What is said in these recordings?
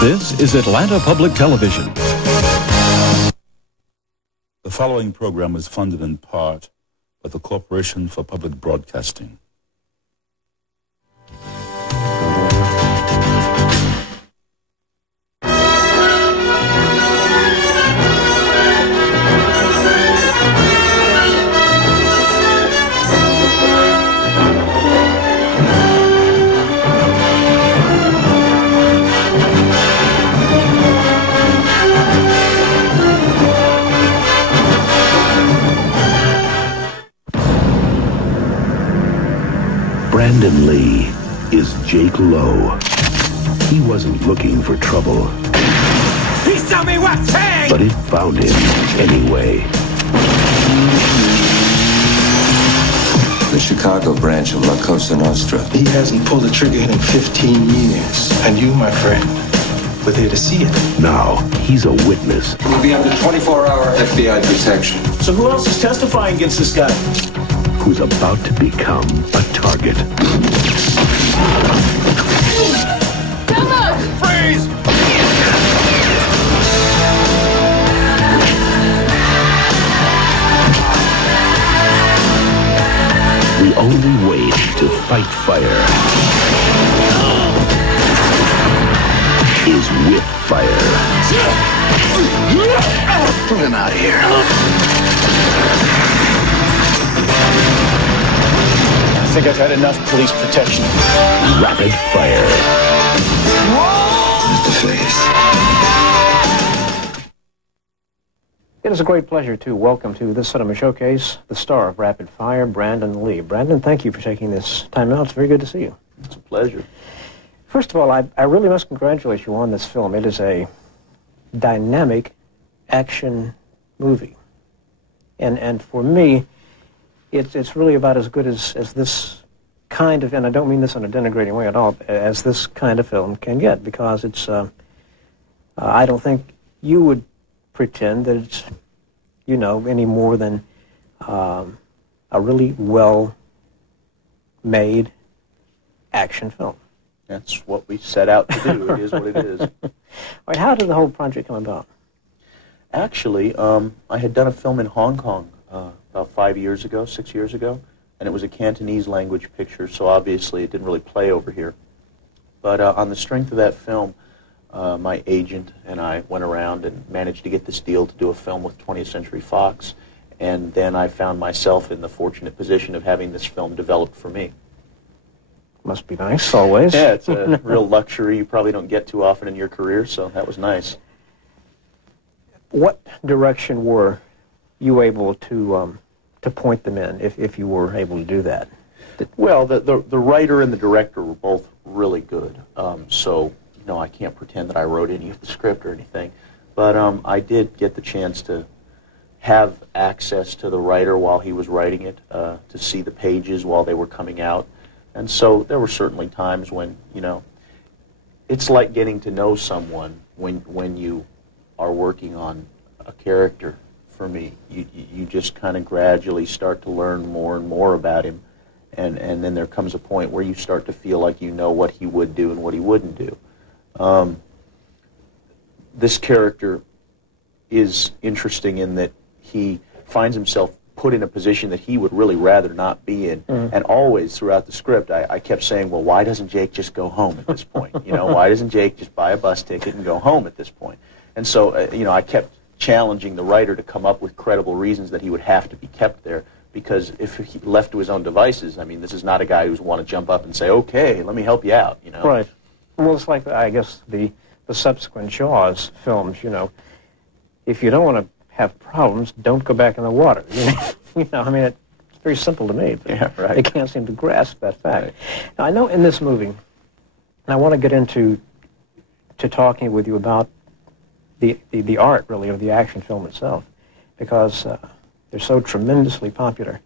This is Atlanta Public Television. The following program is funded in part by the Corporation for Public Broadcasting. Brandon Lee is Jake Lowe. He wasn't looking for trouble. Please tell me what thing! But it found him anyway. The Chicago branch of La Cosa Nostra. He hasn't pulled the trigger in 15 years. And you, my friend, were there to see it. Now, he's a witness. We'll be under 24-hour FBI protection. So who else is testifying against this guy? Who's about to become a target. Freeze! The only way to fight fire is with fire. Get him out of here. I think I've had enough police protection. Rapid fire. At the face. It is a great pleasure to welcome to this cinema showcase the star of Rapid Fire, Brandon Lee. Brandon, thank you for taking this time out. It's very good to see you. It's a pleasure. First of all, I really must congratulate you on this film. It is a dynamic action movie. And for me, it's really about as good as this kind of, and I don't mean this in a denigrating way at all, as this kind of film can get, because it's, I don't think you would pretend that it's, you know, any more than a really well-made action film. That's what we set out to do. It is what it is. All right, how did the whole project come about? Actually, I had done a film in Hong Kong about 6 years ago, and it was a Cantonese language picture, so obviously it didn't really play over here. But on the strength of that film, my agent and I went around and managed to get this deal to do a film with 20th Century Fox, and then I found myself in the fortunate position of having this film developed for me. Must be nice, always. Yeah, it's a real luxury you probably don't get too often in your career, so that was nice. What direction were you able to point them in, if you were able to do that? Well, the writer and the director were both really good, so no, I can't pretend that I wrote any of the script or anything, but I did get the chance to have access to the writer while he was writing it, to see the pages while they were coming out, and so there were certainly times when, you know, it's like getting to know someone when you are working on a character. For me, you just kind of gradually start to learn more and more about him, and then there comes a point where you start to feel like you know what he would do and what he wouldn't do. This character is interesting in that he finds himself put in a position that he would really rather not be in, and always throughout the script I kept saying, well, why doesn't Jake just go home at this point? You know, why doesn't Jake just buy a bus ticket and go home at this point? And so, you know, I kept challenging the writer to come up with credible reasons that he would have to be kept there, because if he left to his own devices, I mean, this is not a guy who's want to jump up and say, okay, let me help you out, you know. Right. Well, it's like, I guess, the subsequent Jaws films, you know. If you don't want to have problems, don't go back in the water. You know, I mean, it's very simple to me, but yeah, right. They can't seem to grasp that fact. Right. Now, I know in this movie, and I want to get into talking with you about the art, really, of the action film itself, because they're so tremendously popular.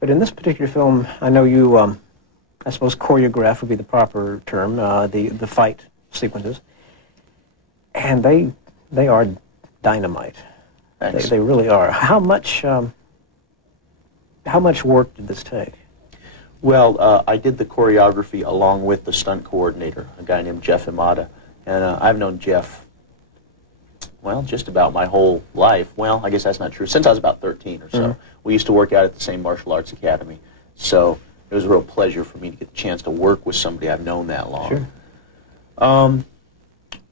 But in this particular film, I know you, I suppose choreograph would be the proper term, the fight sequences, and they are dynamite. They really are. How much work did this take? Well, I did the choreography along with the stunt coordinator, a guy named Jeff Imada, And I've known Jeff, well, just about my whole life. Well, I guess that's not true. Since I was about 13 or so. We used to work out at the same martial arts academy. So it was a real pleasure for me to get the chance to work with somebody I've known that long. Sure.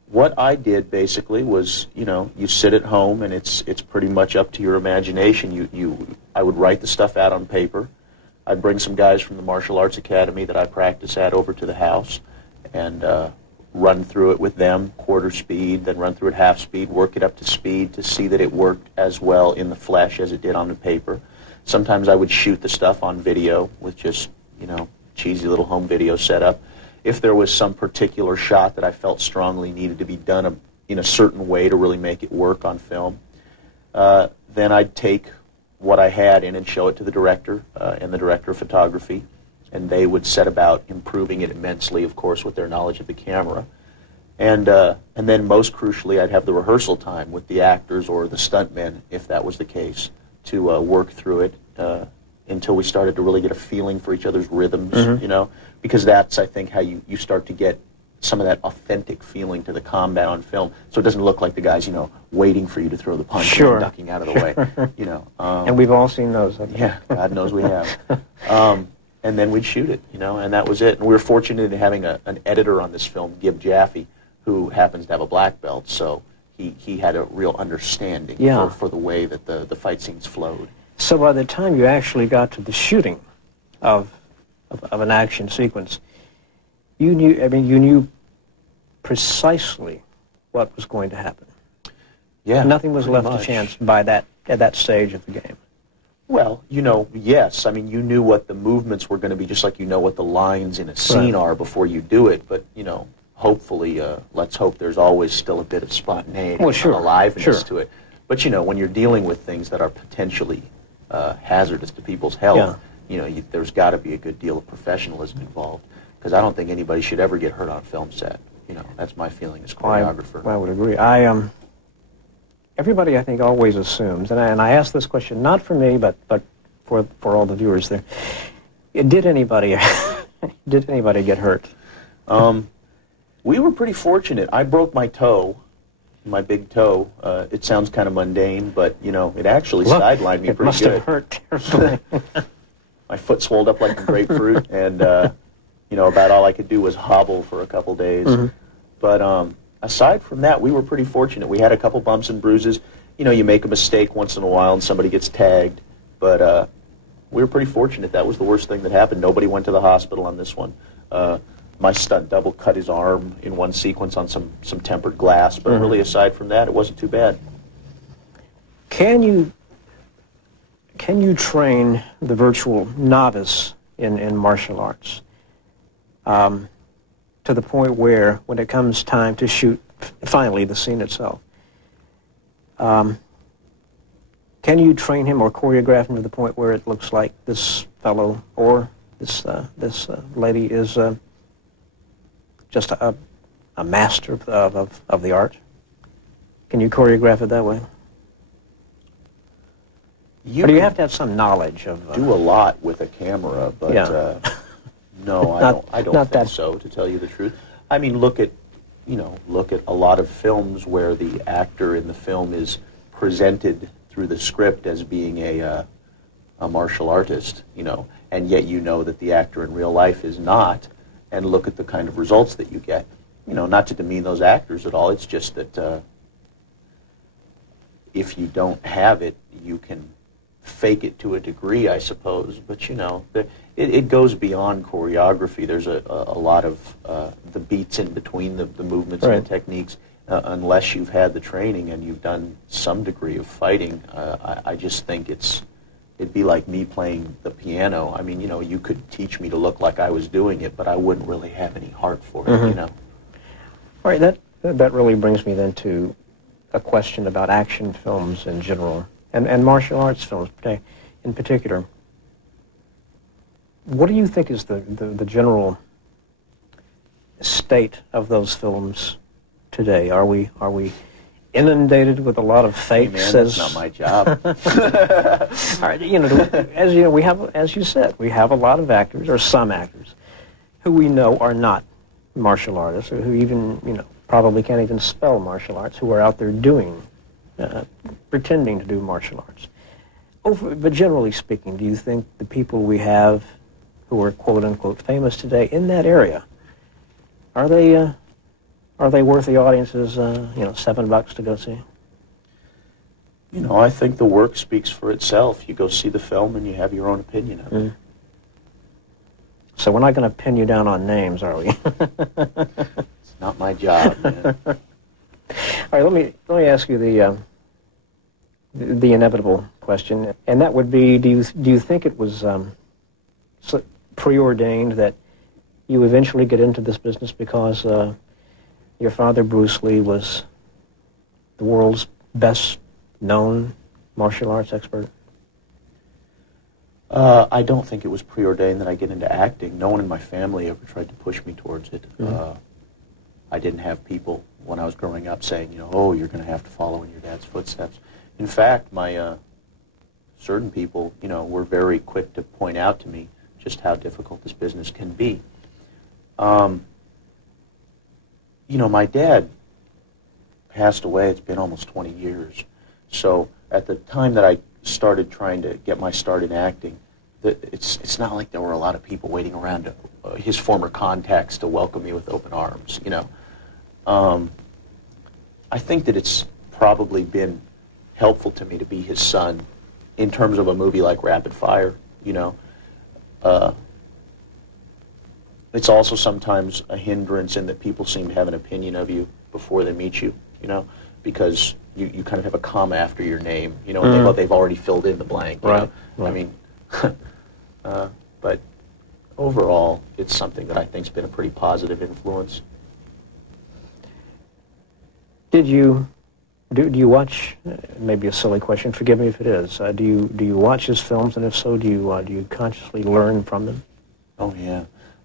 What I did basically was, you know, you sit at home and it's pretty much up to your imagination. I would write the stuff out on paper. I'd bring some guys from the martial arts academy that I practice at over to the house and run through it with them, quarter speed, then run through it half speed, work it up to speed to see that it worked as well in the flesh as it did on the paper. Sometimes I would shoot the stuff on video with just, you know, cheesy little home video setup. If there was some particular shot that I felt strongly needed to be done in a certain way to really make it work on film, then I'd take what I had in and show it to the director and the director of photography, and they would set about improving it immensely, of course, with their knowledge of the camera. And then most crucially, I'd have the rehearsal time with the actors or the stuntmen, if that was the case, to work through it until we started to really get a feeling for each other's rhythms, you know, because that's, I think, how you start to get some of that authentic feeling to the combat on film, so it doesn't look like the guy's, you know, waiting for you to throw the punch and ducking out of the way, you know. And we've all seen those, I think. Yeah, God knows we have. And then we'd shoot it, you know, and that was it. And we were fortunate in having an editor on this film, Gib Jaffe, who happens to have a black belt, so he had a real understanding for the way that the fight scenes flowed. So by the time you actually got to the shooting of an action sequence, you knew precisely what was going to happen. Yeah, nothing was left to chance at that stage of the game. Well, you know, yes. I mean, you knew what the movements were going to be, just like you know what the lines in a scene are before you do it. But, you know, hopefully, let's hope there's always still a bit of spontaneity and aliveness to it. But, you know, when you're dealing with things that are potentially hazardous to people's health, you know, there's got to be a good deal of professionalism involved. Because I don't think anybody should ever get hurt on a film set. You know, that's my feeling as choreographer. I would agree. Everybody, I think, always assumes, and I ask this question not for me, but for all the viewers there. Did anybody get hurt? We were pretty fortunate. I broke my toe, my big toe. It sounds kind of mundane, but you know, it actually sidelined me pretty good. It must have hurt terribly. My foot swelled up like a grapefruit, and you know, about all I could do was hobble for a couple days. But aside from that, we were pretty fortunate. We had a couple bumps and bruises. You know, you make a mistake once in a while and somebody gets tagged. But we were pretty fortunate. That was the worst thing that happened. Nobody went to the hospital on this one. My stunt double cut his arm in one sequence on some tempered glass. But really, aside from that, it wasn't too bad. Can you train the virtual novice in martial arts to the point where, when it comes time to shoot, finally, the scene itself, can you train him or choreograph him to the point where it looks like this fellow or this lady is just a master of the art? Can you choreograph it that way? Or do you have to have some knowledge of... do a lot with a camera, but no, I don't think so, to tell you the truth. I mean, look at a lot of films where the actor in the film is presented through the script as being a martial artist, you know, and yet you know that the actor in real life is not, and look at the kind of results that you get. You know, not to demean those actors at all, it's just that if you don't have it, you can fake it to a degree, I suppose, but you know, it goes beyond choreography. There's a lot of the beats in between the movements and the techniques. Unless you've had the training and you've done some degree of fighting, I just think it'd be like me playing the piano. I mean, you know, you could teach me to look like I was doing it, but I wouldn't really have any heart for it, you know. All right, that really brings me then to a question about action films in general. And martial arts films in particular. What do you think is the general state of those films today? Are we inundated with a lot of fakes? Hey man, that's not my job. All right, you know, as you know, we have, as you said, we have a lot of actors, or some actors, who we know are not martial artists, or who even, you know, probably can't even spell martial arts who are out there doing, pretending to do martial arts. But generally speaking, do you think the people we have who are quote-unquote famous today in that area, are they worth the audience's, $7 to go see? You know, I think the work speaks for itself. You go see the film and you have your own opinion of it. So we're not going to pin you down on names, are we? It's not my job, man. All right, let me ask you the inevitable question, and that would be: do you think it was preordained that you eventually get into this business because your father, Bruce Lee, was the world's best known martial arts expert? I don't think it was preordained that I get into acting. No one in my family ever tried to push me towards it. I didn't have people when I was growing up saying, oh, you're going to have to follow in your dad's footsteps. In fact, my certain people, were very quick to point out to me just how difficult this business can be. My dad passed away. It's been almost 20 years. So at the time that I started trying to get my start in acting, it's not like there were a lot of people waiting around his former contacts to welcome me with open arms. I think that it's probably been helpful to me to be his son in terms of a movie like Rapid Fire. It's also sometimes a hindrance in that people seem to have an opinion of you before they meet you, because you kind of have a comma after your name, and they've already filled in the blank. Right. I mean, but overall, it's something that I think's been a pretty positive influence. Do you watch? Maybe a silly question. Forgive me if it is. Do you watch his films, and if so, do you consciously learn from them? Oh yeah.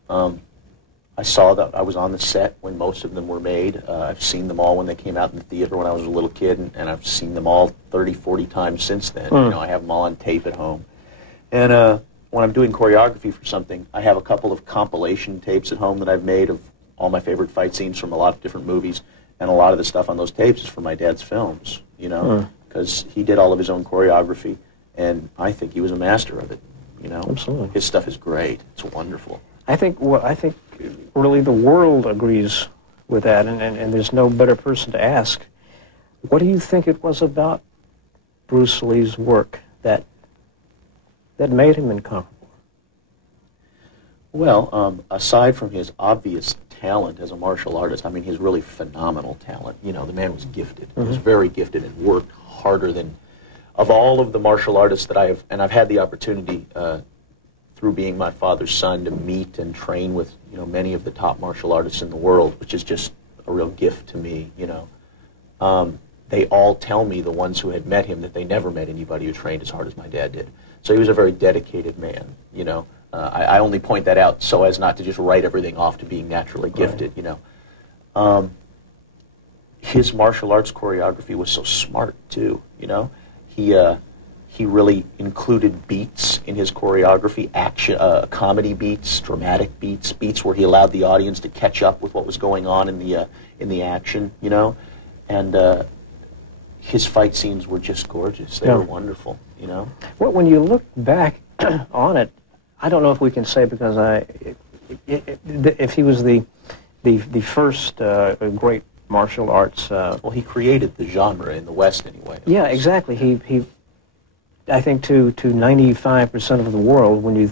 I saw that I was on the set when most of them were made. I've seen them all when they came out in the theater when I was a little kid, and I've seen them all 30, 40 times since then. I have them all on tape at home. And when I'm doing choreography for something, I have a couple of compilation tapes at home that I've made of all my favorite fight scenes from a lot of different movies, and a lot of the stuff on those tapes is from my dad's films, because he did all of his own choreography, and I think he was a master of it, Absolutely. His stuff is great. It's wonderful. I think really the world agrees with that, and there's no better person to ask. What do you think it was about Bruce Lee's work that made him incomparable? Well, aside from his obvious talent as a martial artist, I mean, his really phenomenal talent. The man was gifted. He was very gifted and worked harder than, of all of the martial artists that I've had the opportunity through being my father's son to meet and train with, many of the top martial artists in the world, which is just a real gift to me, They all tell me, the ones who had met him, that they never met anybody who trained as hard as my dad did. So he was a very dedicated man, I only point that out so as not to just write everything off to being naturally gifted, His martial arts choreography was so smart, too, He really included beats in his choreography, action, comedy beats, dramatic beats, beats where he allowed the audience to catch up with what was going on in the action, and his fight scenes were just gorgeous. They were wonderful, Well, when you look back on it, I don't know if we can say, because if he was the first great martial arts. Well, he created the genre in the West anyway. Yeah, exactly. He I think to 95% of the world, when you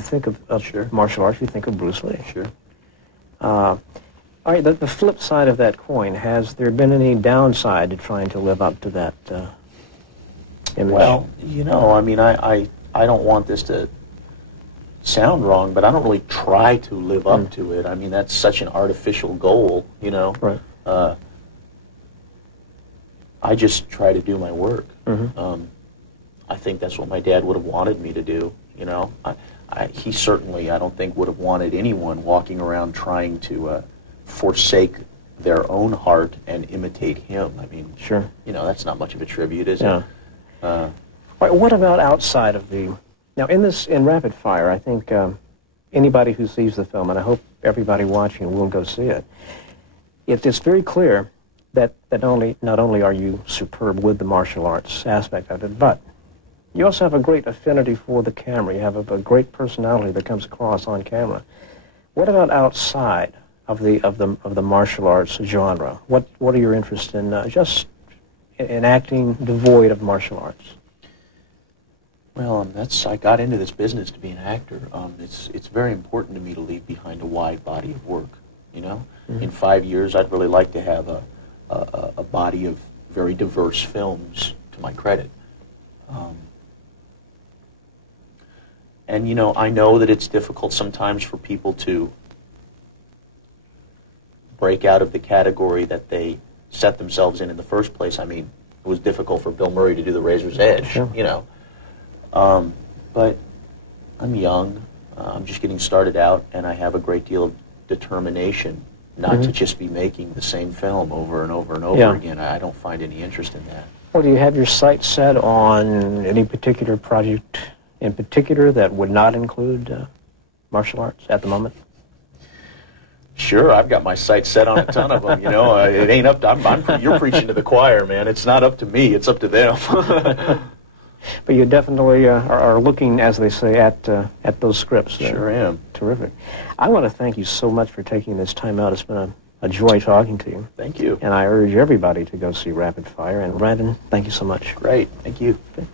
think of martial arts, you think of Bruce Lee. Sure. All right. The flip side of that coin, has there been any downside to trying to live up to that image? Well, I mean, I don't want this to sound wrong, but I don't really try to live up to it. I mean, that's such an artificial goal, Right. I just try to do my work. I think that's what my dad would have wanted me to do, He certainly, I don't think, would have wanted anyone walking around trying to forsake their own heart and imitate him. I mean, sure. That's not much of a tribute, is it? All right, what about outside of the... Now, in Rapid Fire, I think anybody who sees the film, and I hope everybody watching will go see it, it's very clear that not only are you superb with the martial arts aspect of it, but you also have a great affinity for the camera. You have a great personality that comes across on camera. What about outside of the martial arts genre? What are your interests in just in acting devoid of martial arts? Well, I got into this business to be an actor. It's very important to me to leave behind a wide body of work. You know, in 5 years, I'd really like to have a body of very diverse films to my credit. And you know, I know that it's difficult sometimes for people to break out of the category that they set themselves in the first place. I mean, it was difficult for Bill Murray to do The Razor's Edge, sure. You know. But I'm young, I'm just getting started out, and I have a great deal of determination not to just be making the same film over and over and over again. I don't find any interest in that. Well, do you have your sights set on any particular project in particular that would not include martial arts at the moment? Sure, I've got my sights set on a ton of them. You know, it ain't up to, you're preaching to the choir, man. It's not up to me, it's up to them. But you definitely are looking, as they say, at those scripts. Sure am. Terrific. I want to thank you so much for taking this time out. It's been a joy talking to you. Thank you. And I urge everybody to go see Rapid Fire. And Brandon, thank you so much. Great. Thank you. Okay.